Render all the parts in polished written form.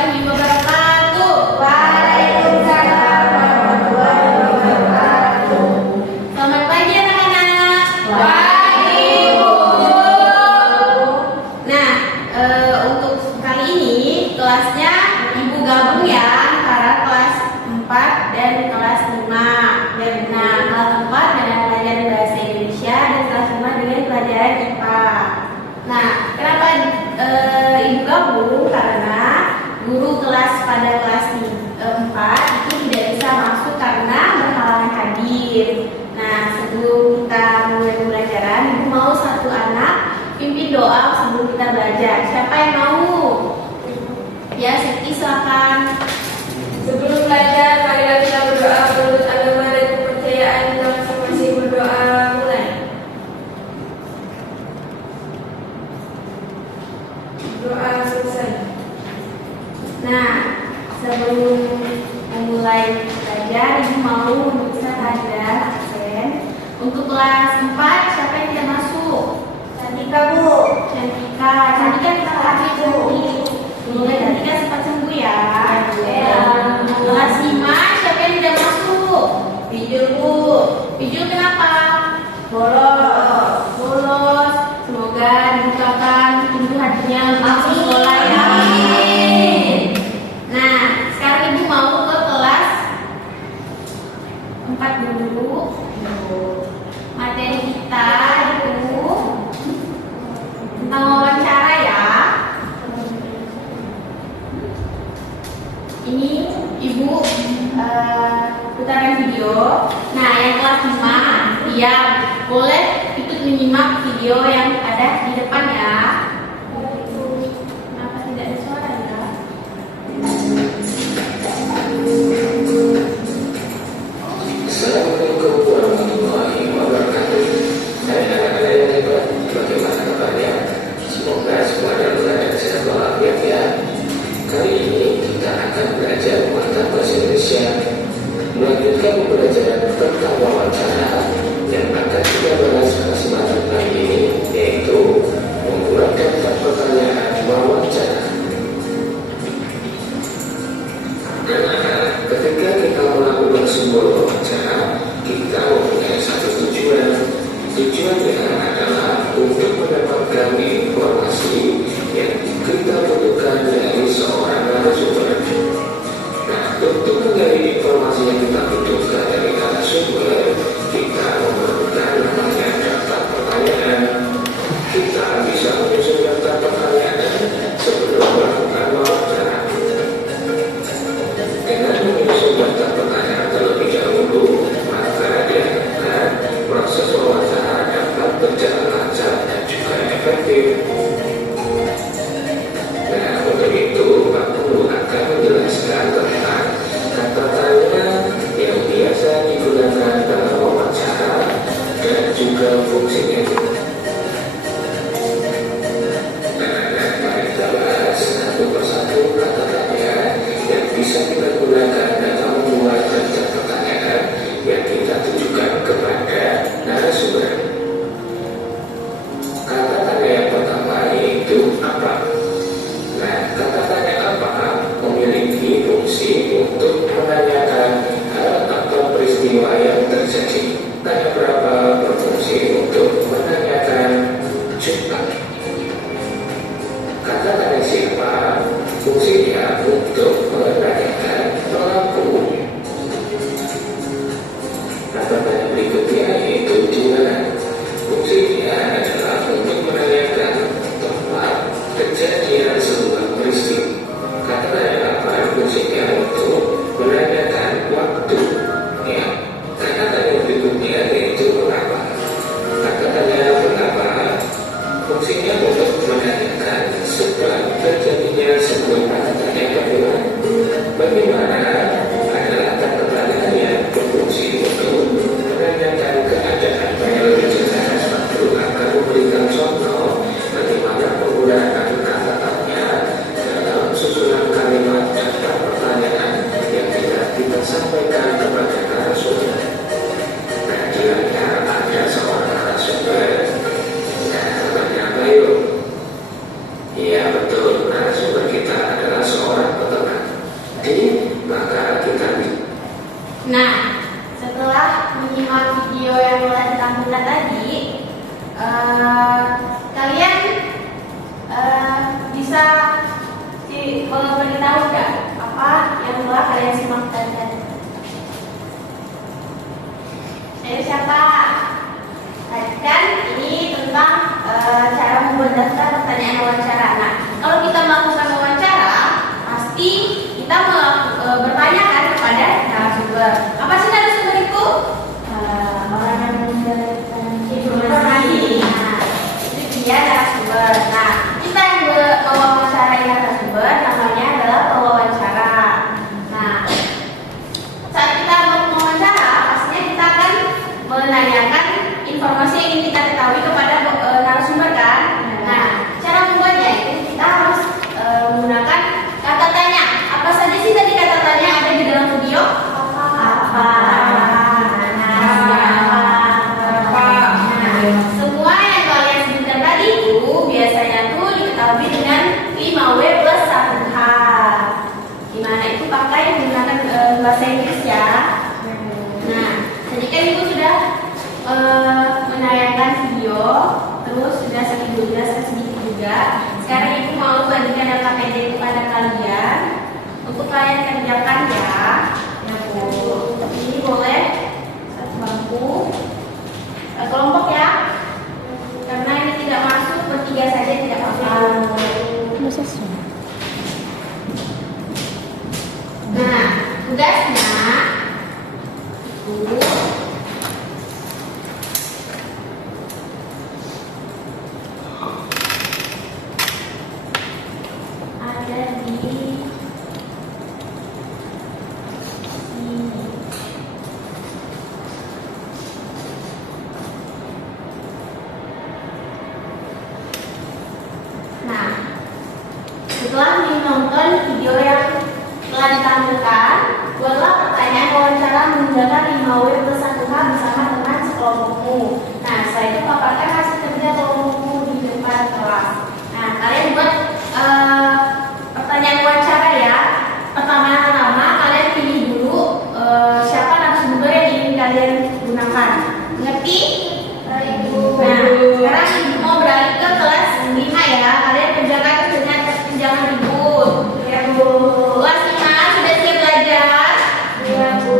warahmatullahi wabarakatuh. Waalaikumsalam warahmatullahi wabarakatuh. Selamat pagi anak-anak. Pagi, Bu. Nah, untuk kali ini kelasnya Ibu gabung ya antara kelas 4 dan kelas 5. Nah, kelas 4 dengan pelajaran bahasa Indonesia dan kelas 5 dengan pelajaran IPA. Nah, kenapa Ibu gabung? Karena guru kelas pada kelas 4 itu tidak bisa masuk karena berhalangan hadir. Nah, sebelum kita mulai pembelajaran, Ibu mau satu anak pimpin doa sebelum kita belajar. Siapa yang mau? Ya, Siti silakan. Sebelum belajar, marilah kita berdoa menurut agama dan kepercayaan kita masing-masing. Berdoa mulai. Doa selesai. Nah, sebelum memulai belajar, Ibu mau memeriksa keadaan absen. Untuk kelas 4, siapa yang tidak masuk? Cantika, Bu. Cantika kita lagi Bu. Semoga Cantika cepat sembuh ya. Kelas 5, siapa yang tidak masuk? Pijul, Bu. Pijul kenapa? Bolos. Semoga dibukakan pintu hatinya untuk masuk sekolah ya. Nah, sekarang Ibu mau ke kelas 4 dulu. Materi kita itu tentang wawancara ya. Ini Ibu putaran video. Nah, yang kelas 5 diam. Boleh ikut menyimak video yang ada di depan ya. Kenapa tidak ada suara ya? Assalamualaikum warahmatullahi wabarakatuh. Hai anak-anak yang hebat, bagaimana kabarnya? Semoga semua dalam keadaan sehat walafiat ya. Kali ini kita akan belajar mata bahasa Indonesia, melanjutkan pembelajaran tentang wawancara yang akan kita bahas kesempatan kali ini, yaitu membuat daftar pertanyaan wawancara. Ketika kita melakukan sebuah wawancara, kita mempunyai satu tujuan. Tujuannya adalah untuk mendapatkan informasi yang kita butuhkan dari seorang narasumber. Nah, untuk menggali informasi yang kita butuhkan dari narasumber, kita memerlukan namanya daftar pertanyaan. Kita bisa menyusun daftar pertanyaan sebelum melakukan wawancara. Dengan menyusun daftar pertanyaan terlebih dahulu, maka diharapkan proses wawancara dapat berjalan lancar dan juga efektif. Nah, untuk itu aku akan menjelaskan tentang kata tanya yang biasa digunakan dalam wawancara dan juga fungsinya. Nah, mari kita bahas satu persatu kata tanya yang bisa kita gunakan dalam membuat daftar pertanyaan yang kita tujukan kepada narasumber. Kata tanya yang pertama yaitu apa? Nah, kata tanya apa memiliki fungsi untuk menanyakan hal atau peristiwa yang terjadi. Tanya berapa berfungsi untuk menanyakan jumlah. Kata tanya siapa fungsinya untuk menanyakan pelaku. Kata tanya berikutnya yaitu di mana. Fungsinya adalah untuk menanyakan tempat kejadian sebuah peristiwa. Kata tanya apa fungsinya untuk menanyakan waktu. Ya. Kata tanya berikutnya yaitu mengapa. Kata tanya mengapa fungsinya untuk menanyakan sebab terjadinya sebuah kata tanya bagaimana. Bagaimana adalah kata tanya yang berfungsi untuk menanyakan keadaan yang lebih jelas. Lalu akan memberikan contoh bagaimana penggunaan kata tanya dalam susunan kalimat daftar pertanyaan kita bertanyakan kepada narasumber. Apa sih narasumber itu? Orang yang memberikan informasi. Nah, itu dia narasumber. Nah, kita yang mewawancarai narasumber namanya adalah pewawancara. Nah, saat kita mewawancara, pastinya kita akan menanyakan informasi yang ingin kita ketahui kepada narasumber kan. Nah, cara membuatnya itu kita harus menggunakan kata tanya. Apa saja sih tadi kata tanya yang ada di dalam video? Apa? Semua yang kalian sebutkan tadi itu biasanya tuh diketahui dengan 5W plus 1H. Dimana itu pakai menggunakan bahasa Inggris ya. Nah, tadi kan ibu sudah menayangkan video, terus sudah sedikit jelaskan sedikit juga. Sekarang ibu mau bagikan LKPD kepada kalian untuk kalian kerjakan ya. Ya Bu, ini boleh satu bangku, kelompok ya. Karena ini tidak masuk bertiga saja tidak apa-apa. Nah, tugasnya itu ada di sini. Nah, setelah menonton video yang telah ditampilkan, buatlah pertanyaan wawancara menggunakan 5W plus 1H bersama teman sekelompokmu. Nah, setelah itu paparkan hasil kerja kelompokmu di depan kelas. Nah, kalian buat pertanyaan wawancara ya. Pertama-tama kalian pilih dulu siapa narasumber yang ingin kalian gunakan. Ngerti? Nah, sekarang ibu mau beralih ke kelas 5 ya. Kalian kerjakan dengan jangan ribut. Ya Bu. Kelas 5 sudah siap belajar? Ya Bu.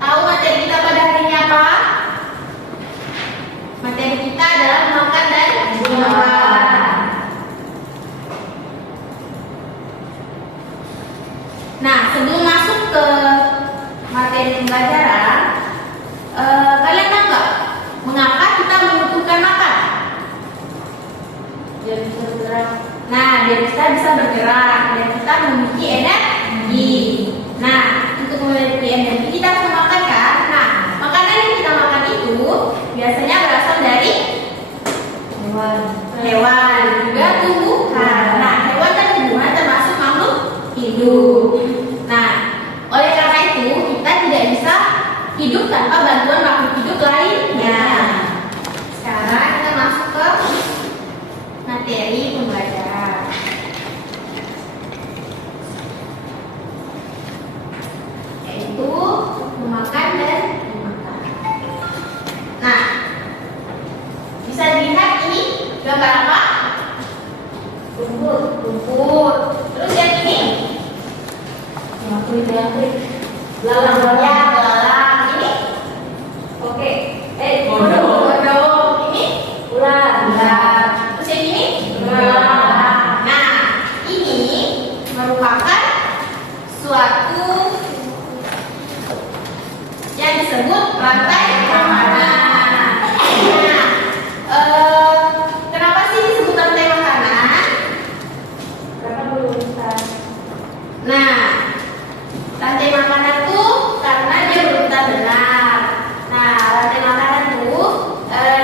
Tahu materi kita pada hari ini apa? Materi kita adalah makan dan makan. Nah, sebelum masuk ke materi pembelajaran, kalian tahu nggak mengapa kita membutuhkan makan? Biar bisa bergerak. Nah, biar kita bisa bergerak dan kita memiliki energi. Nah, untuk memiliki energi kita harus makan kan? Nah, makanan yang kita makan itu biasanya berasal dari hewan, juga tumbuhan. Nah, hewan dan tumbuhan termasuk makhluk hidup. Nah, oleh karena itu kita tidak bisa hidup tanpa bantuan makhluk hidup lainnya. Sekarang kita masuk ke materi pembelajaran. Yaitu memakan dan dimakan. Nah, bisa dilihat ini gambar apa? Rumput. Terus yang ini? Belalang. Ya, belalang. Ini? Oke. Kodok. Ini? Ular. Terus yang ini? Ular. Nah, ini merupakan suatu yang disebut rantai makanan. Kenapa sih disebut rantai makanan? Karena berurutan. Nah, rantai makanan itu karena dia berurutan benar. Nah, rantai makanan itu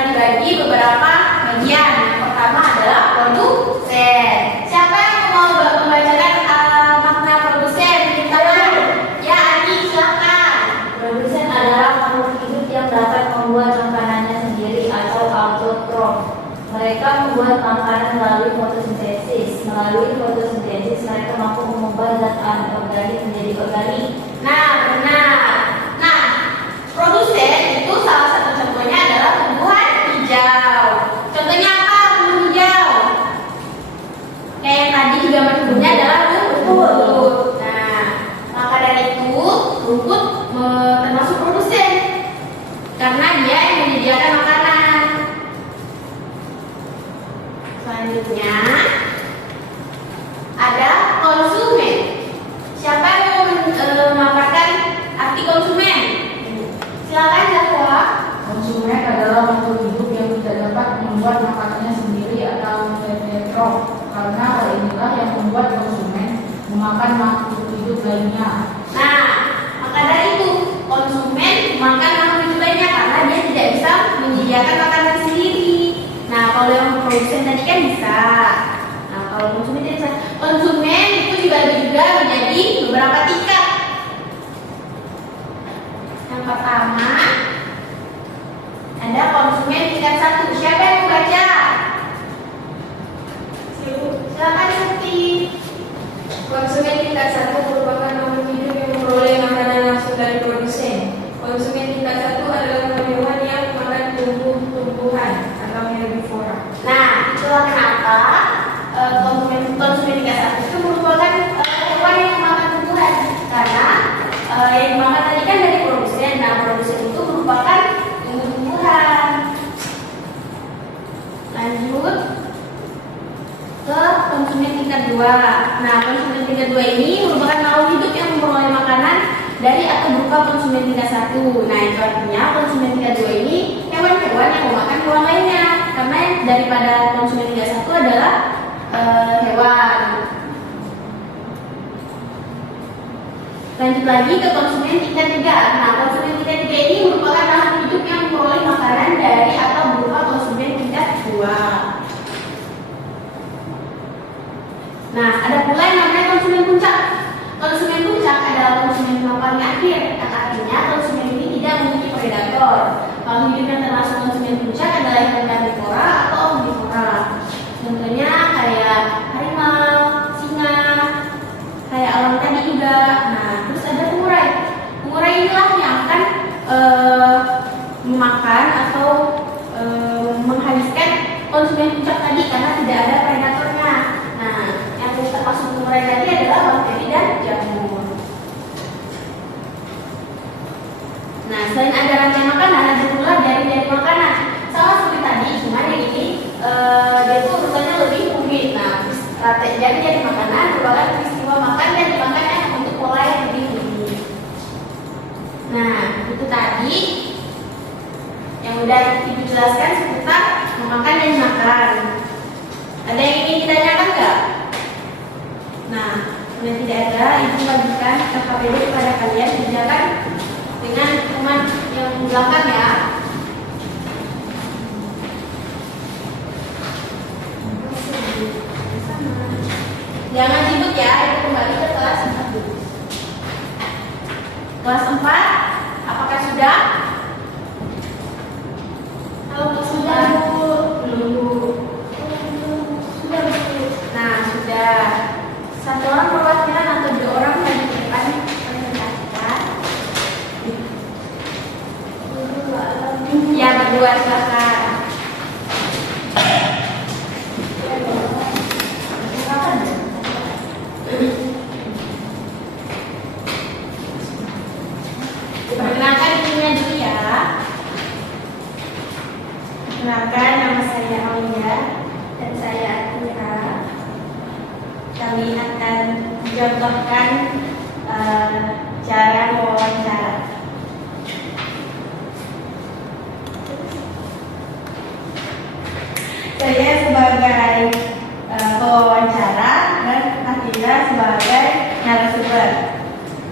dibagi beberapa bagian. Yang pertama adalah produsen. Siapa yang mau membacakan makna produsen? Ya, Adi, silakan. Produsen adalah makhluk hidup yang dapat membuat makanannya sendiri atau autotroph. Mereka membuat makanan melalui fotosintesis. Melalui fotosintesis mereka mampu mengubah zat anorganik menjadi organik. Nah, benar. Nah, produsen itu salah satu contohnya adalah tumbuhan hijau. Contohnya apa tumbuhan hijau? Kayak yang tadi juga tumbuhnya adalah rumput. Nah, maka dari itu rumput termasuk produsen karena dia yang menyediakan makanan. Selanjutnya adalah yang membuat konsumen memakan makhluk hidup lainnya. Nah, maka dari itu konsumen makan makhluk hidup lainnya karena dia tidak bisa menyediakan makanan sendiri. Nah, kalau yang produsen tadi kan bisa. Nah, kalau konsumen tidak bisa. Konsumen itu dibagi juga menjadi beberapa tingkat. Yang pertama ada konsumen tingkat 1. Siapa yang membaca? Silakan Sakti. Konsumen tingkat 1 merupakan makhluk hidup yang memperoleh makanan langsung dari produsen. Konsumen tingkat 1 adalah hewan yang makan tumbuh-tumbuhan atau herbivora. Nah, itulah kenapa konsumen tingkat 1 itu merupakan hewan yang makan tumbuhan karena yang dimakan tadi kan dari produsen. Nah, produsen itu merupakan tumbuh-tumbuhan. Lanjut ke konsumen tingkat 2. Nah, konsumen tingkat 2 ini merupakan makhluk hidup yang memperoleh makanan dari atau berupa konsumen tingkat 1. Nah, itu artinya konsumen tingkat 2 ini hewan-hewan yang memakan hewan lainnya. Karena daripada konsumen tingkat 1 adalah hewan. Lanjut lagi ke konsumen tingkat 3. Nah, konsumen tingkat 3 ini merupakan makhluk hidup yang memperoleh makanan dari atau berupa konsumen tingkat 2. Nah, ada pula yang namanya konsumen puncak. Konsumen puncak adalah konsumen yang paling akhir. Artinya konsumen ini tidak memiliki predator. Makhluk hidup yang termasuk konsumen puncak adalah hewan karnivora atau omnivora. Contohnya kayak harimau, singa, kayak alam tadi juga. Nah, terus ada pengurai. Pengurai inilah yang akan memakan atau menghabiskan konsumen puncak tadi karena tidak ada predatornya. Nah, yang termasuk pengurai tadi adalah bakteri dan jamur. Nah, selain ada rantai makanan, ada pula dari makanan. Sama seperti tadi, cuma yang ini dia itu urutannya lebih rumit. Nah, rantai dari makanan merupakan peristiwa makan dan dimakan untuk pola yang lebih rumit. Nah, itu tadi yang udah Ibu jelaskan seputar memakan dan makan. Ada yang ingin ditanyakan nggak? Nah, kalau tidak ada, Ibu bagikan KKBD kepada kalian kerjakan dengan teman yang belakang ya. Jangan ribut ya, itu kembali ke kelas 4 dulu. Kelas 4, apakah sudah? Kalau sudah belum Bu. Sudah Bu. Nah, sudah. Satu orang perwakilan atau 2 orang yang di depan presentasikan. Ya, berdua silakan. Perkenalkan dirinya dulu ya. Perkenalkan, nama saya Aulia dan saya Atira. Kami akan mencontohkan cara wawancara. Saya sebagai pewawancara dan Atira sebagai narasumber.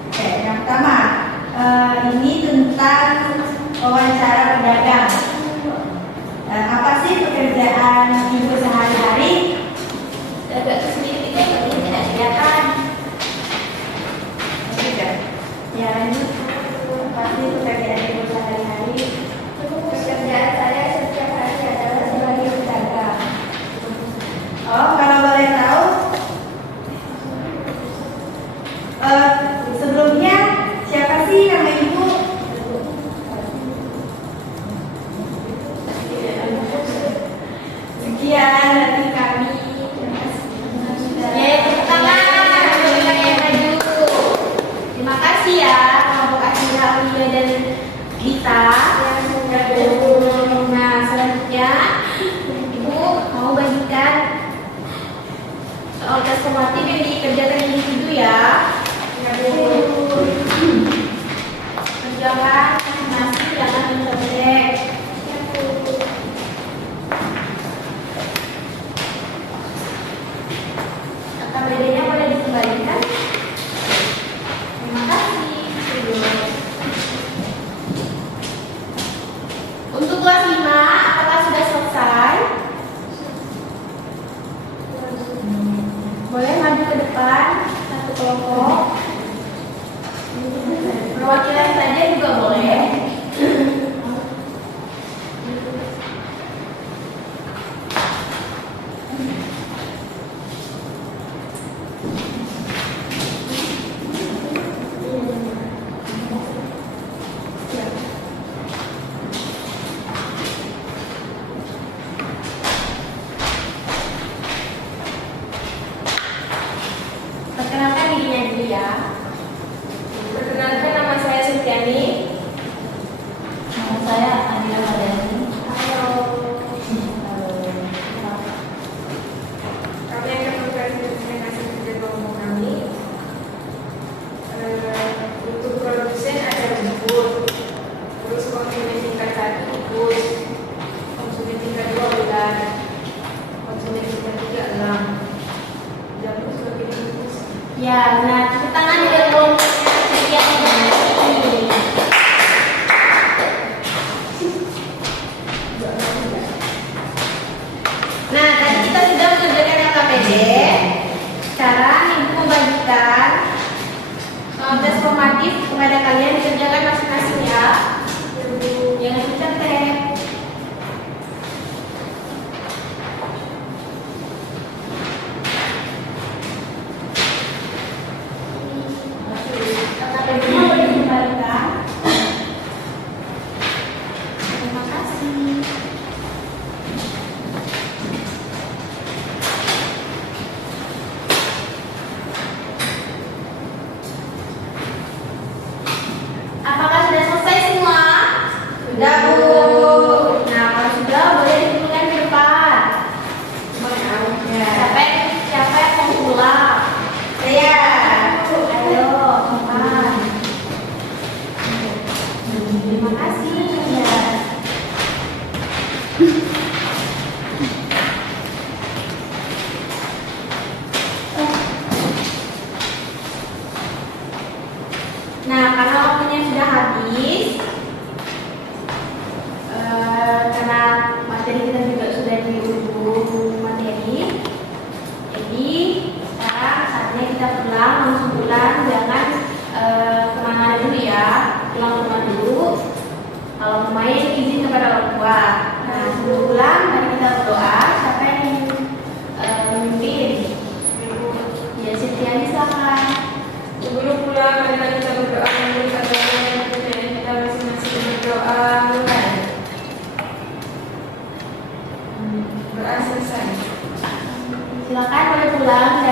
Oke, yang pertama ini tentang wawancara pedagang. Apa sih pekerjaan Ibu sehari-hari? Agak sedikit ini tidak kelihatan. Tidak. Ya, lanjut. Pasti pekerjaan Ibu sehari-hari. Pekerjaan saya setiap hari adalah sebagai pedagang. Oh, kalau boleh tahu, sebelumnya siapa sih nama Ibu? Sekian dari kami. Ya, tepuk tangan. Boleh yang maju. Terima kasih ya, kelompok Atira, Aulia dan Dita. Nah, selanjutnya Ibu mau bagikan soal tes formatif yang dikerjakan individu ya. Kerjakan masing-masing, jangan mencontek. KPD-nya boleh dikembalikan. Terima kasih. Untuk kelas 5, apakah sudah selesai? Boleh maju ke depan satu kelompok. Perwakilan saja juga boleh. Perkenalkan dirinya dulu ya. Perkenalkan, nama saya Sintiani. Nama saya Adila Madani. Halo. Kami akan mempresentasikan kerja kelompok kami. Untuk produsen ada bubur, terus konsumen tingkat 1 bubur, konsumen tingkat 2 ular, konsumen tingkat 3 elang. Jamu sebagai bubur. Ya, nah tepuk tangan dari kelompoknya sekian ini. Nah, tadi kita sudah mengerjakan LKPD. Sekarang Ibu membagikan tes formatif kepada kalian, dikerjakan masing-masing ya. Jangan dicontek. LKPD-nya boleh dikembalikan. Terima kasih. Apakah sudah selesai semua? Sudah, Bu. Nah, kalau sudah boleh dikumpulkan ke depan. Ya. Siapa yang mau pulang? Saya. Ayo, makan. Terima kasih. Ya. Nah, karena waktunya sudah habis, karena materi kita juga sudah di ujung materi, jadi sekarang saatnya kita pulang, langsung pulang, jangan kemana dulu ya, pulang ke rumah dulu. Kalau mau main, izin kepada orang tua. Nah, sebelum pulang, mari kita berdoa. Siapa yang ingin memimpin? Ya, Sintiani silakan. Sebelum pulang, marilah kita berdoa menurut agama yang percaya kita masing-masing berdoa mulai. Doa selesai. Silakan boleh pulang.